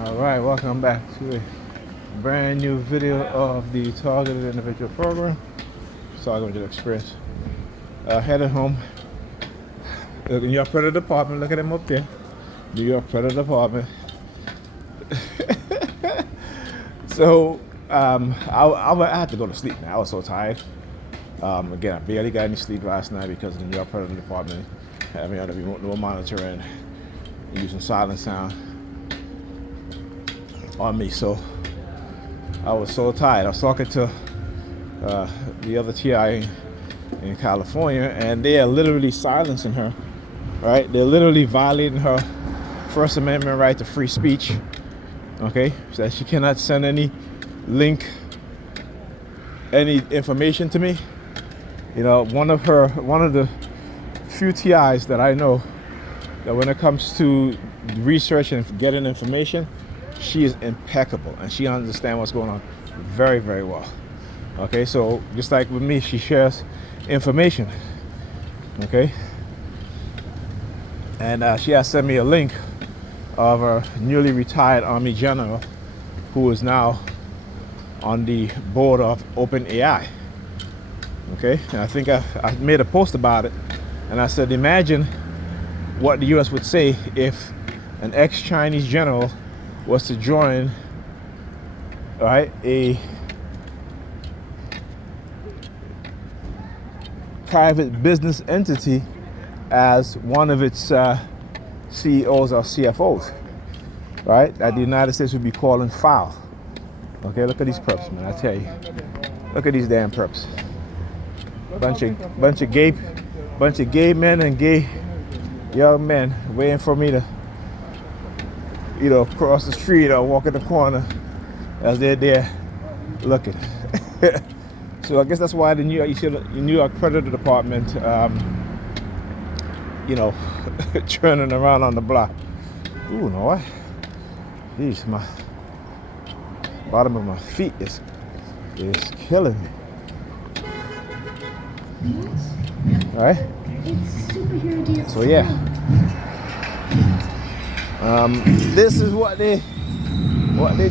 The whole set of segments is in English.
All right, welcome back to a brand new video of the Targeted Individual Program, Targeted Experience. Headed home. Look in your credit department. Look at them up there. New York credit department. So I had to go to sleep now. I was so tired. Again, I barely got any sleep last night because of the New York credit department having me under remote monitoring, using silent sound on me. So I was so tired. I was talking to the other TI in California, and they are literally silencing her. Right? They're literally violating her First Amendment right to free speech. Okay, so that she cannot send any link, any information to me. You know, one of the few TIs that I know that when it comes to research and getting information, she is impeccable and she understands what's going on very, very well. Okay, so just like with me, she shares information. Okay, and she has sent me a link of a newly retired Army general who is now on the board of OpenAI. Okay, and I think I made a post about it, and I said, imagine what the U.S. would say if an ex-Chinese general was to join, right, a private business entity as one of its CEOs or CFOs, right? That the United States would be calling foul. Okay, look at these perps, man. I tell you, look at these damn perps. Bunch of gay men and gay young men waiting for me to, cross the street or walk in the corner as they're there looking. So I guess that's why the New York Credit Department, churning around on the block. Ooh, no what? Jeez, my bottom of my feet is killing me. All right. So yeah, this is what they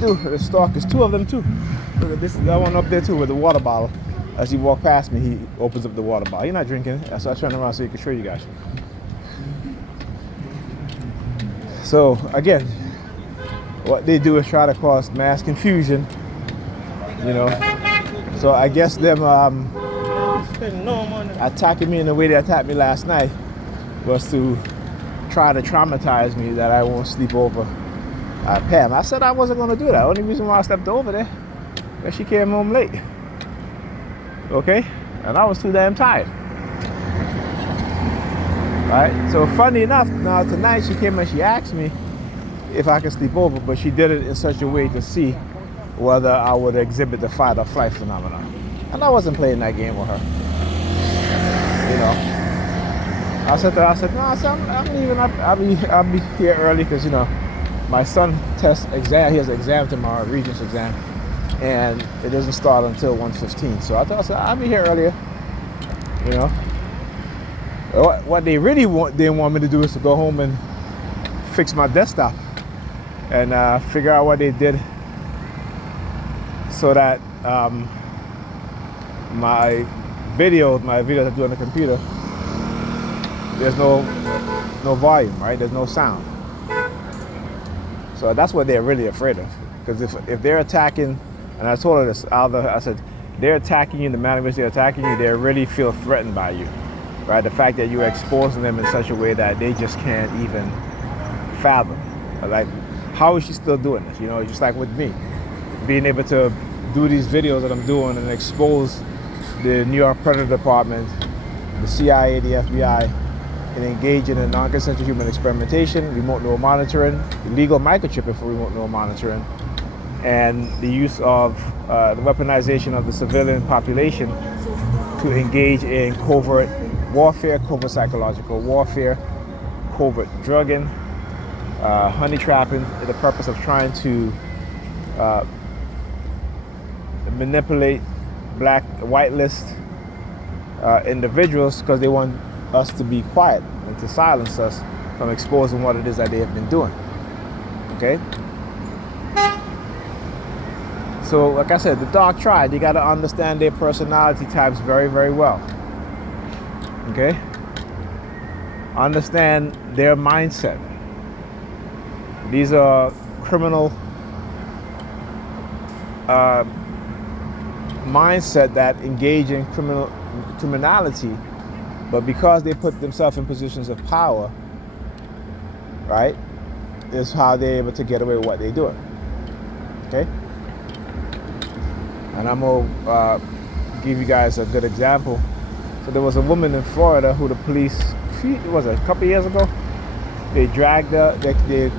do. The stalkers, two of them too. Look at this, that one up there too with the water bottle. As he walked past me, he opens up the water bottle. You're not drinking it, so I turned around so he could show you guys. So again, what they do is try to cause mass confusion. So I guess them attacking me in the way they attacked me last night was to try to traumatize me that I won't sleep over at Pam. I said I wasn't going to do that. Only reason why I slept over there is she came home late. Okay? And I was too damn tired. Alright? So funny enough, now tonight she came and she asked me if I could sleep over, but she did it in such a way to see whether I would exhibit the fight or flight phenomenon. And I wasn't playing that game with her. I said to her, I'm leaving. I'll be here early because my son tests exam. He has an exam tomorrow, Regents exam, and it doesn't start until 1:15. So I said I'll be here earlier. What they really didn't want me to do is to go home and fix my desktop and figure out what they did so that my videos I do on the computer, there's no volume, right? There's no sound. So that's what they're really afraid of. Because if they're attacking, and I told her this, I said, they're attacking you in the manner in which they're attacking you, they really feel threatened by you, right? The fact that you're exposing them in such a way that they just can't even fathom. Like, how is she still doing this? Just like with me, being able to do these videos that I'm doing and expose the New York Credit Department, the CIA, the FBI, and engage in a non-consensual human experimentation, remote neural monitoring, illegal microchipping for remote neural monitoring, and the use of the weaponization of the civilian population to engage in covert warfare, covert psychological warfare, covert drugging, honey trapping, the purpose of trying to manipulate whitelist individuals because they want us to be quiet and to silence us from exposing what it is that they have been doing. Okay? So, like I said, the dark triad, you got to understand their personality types very, very well. Okay? Understand their mindset. These are criminal mindset that engage in criminality, but because they put themselves in positions of power, right, is how they're able to get away with what they're doing. Okay? And I'm gonna give you guys a good example. So there was a woman in Florida who the police, it was a couple years ago, they dragged her, they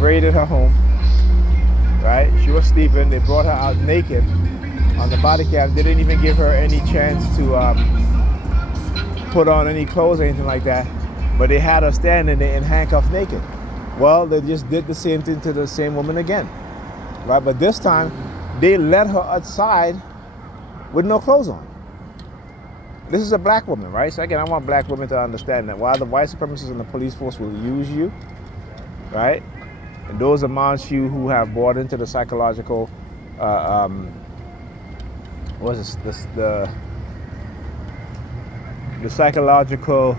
raided her home, right? She was sleeping, they brought her out naked on the body cam. They didn't even give her any chance to put on any clothes or anything like that, but they had her standing there in handcuffs naked. Well, they just did the same thing to the same woman again, right? But this time, they let her outside with no clothes on. This is a black woman, right? So again, I want black women to understand that while the white supremacists and the police force will use you, right? And those amongst you who have bought into the psychological, the psychological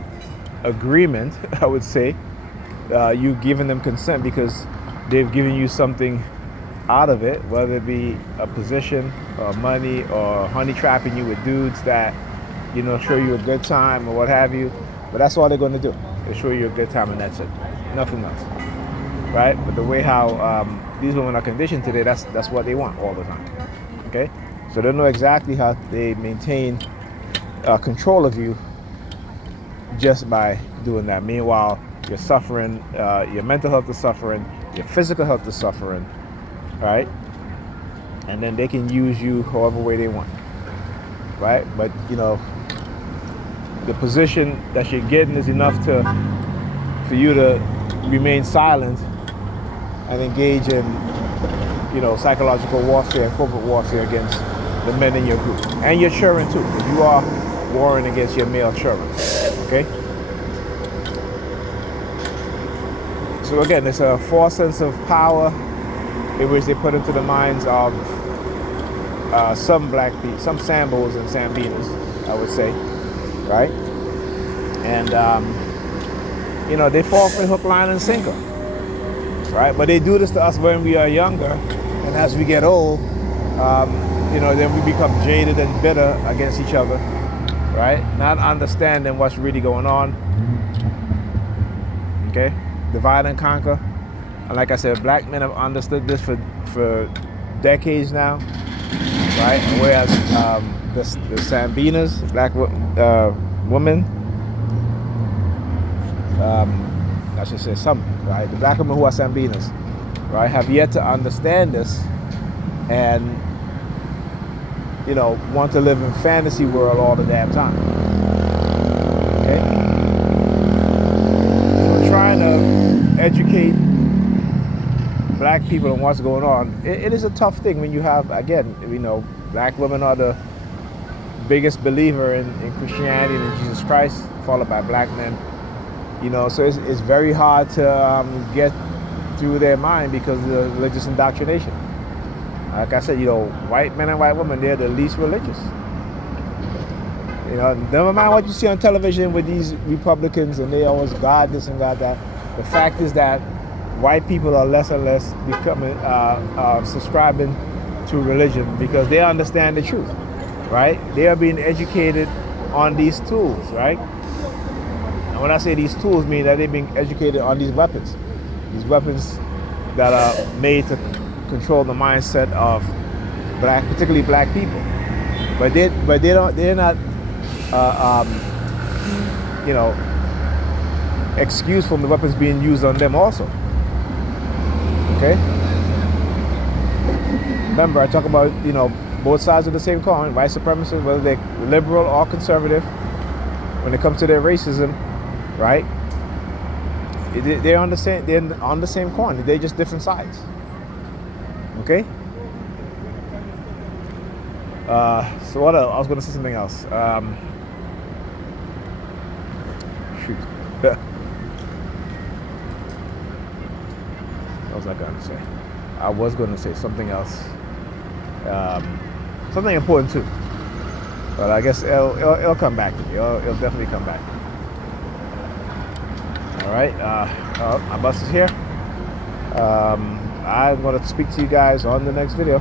agreement, I would say, you've given them consent because they've given you something out of it, whether it be a position or money or honey trapping you with dudes that, show you a good time or what have you. But that's all they're going to do. They show you a good time and that's it. Nothing else. Right? But the way how these women are conditioned today, that's what they want all the time. Okay? So they know exactly how they maintain control of you just by doing that. Meanwhile, you're suffering, your mental health is suffering, your physical health is suffering, right? And then they can use you however way they want, right? But, the position that you're getting is enough for you to remain silent and engage in, psychological warfare, corporate warfare against the men in your group. And your children too. You are warring against your male children, okay? So again, it's a false sense of power in which they put into the minds of some black people, some Sambos and Sambinas, I would say, right? And, they fall for hook, line, and sinker, right? But they do this to us when we are younger, and as we get old, then we become jaded and bitter against each other, right? Not understanding what's really going on, okay? Divide and conquer. And like I said, black men have understood this for decades now, right? Whereas the Sambinas, black women, I should say some, right? The black women who are Sambinas, right, have yet to understand this and, want to live in fantasy world all the damn time. Okay? So trying to educate black people on what's going on, it is a tough thing when you have, again, black women are the biggest believer in Christianity and in Jesus Christ, followed by black men. So it's very hard to get through their mind because of the religious indoctrination. Like I said, white men and white women, they're the least religious. Never mind what you see on television with these Republicans and they always God this and God that. The fact is that white people are less and less becoming subscribing to religion because they understand the truth, right? They are being educated on these tools, right? And when I say these tools, mean that they're being educated on these weapons that are made to control the mindset of particularly black people. But they're not excused from the weapons being used on them also. Okay? Remember, I talk about, both sides of the same coin, white supremacists, whether they're liberal or conservative, when it comes to their racism, right? They're on the same coin. They're just different sides. Okay? So what else? I was going to say something else. Shoot. What was I going to say? I was going to say something else, something important too. But I guess it'll come back to me. It'll definitely come back. All right, my bus is here. I'm going to speak to you guys on the next video.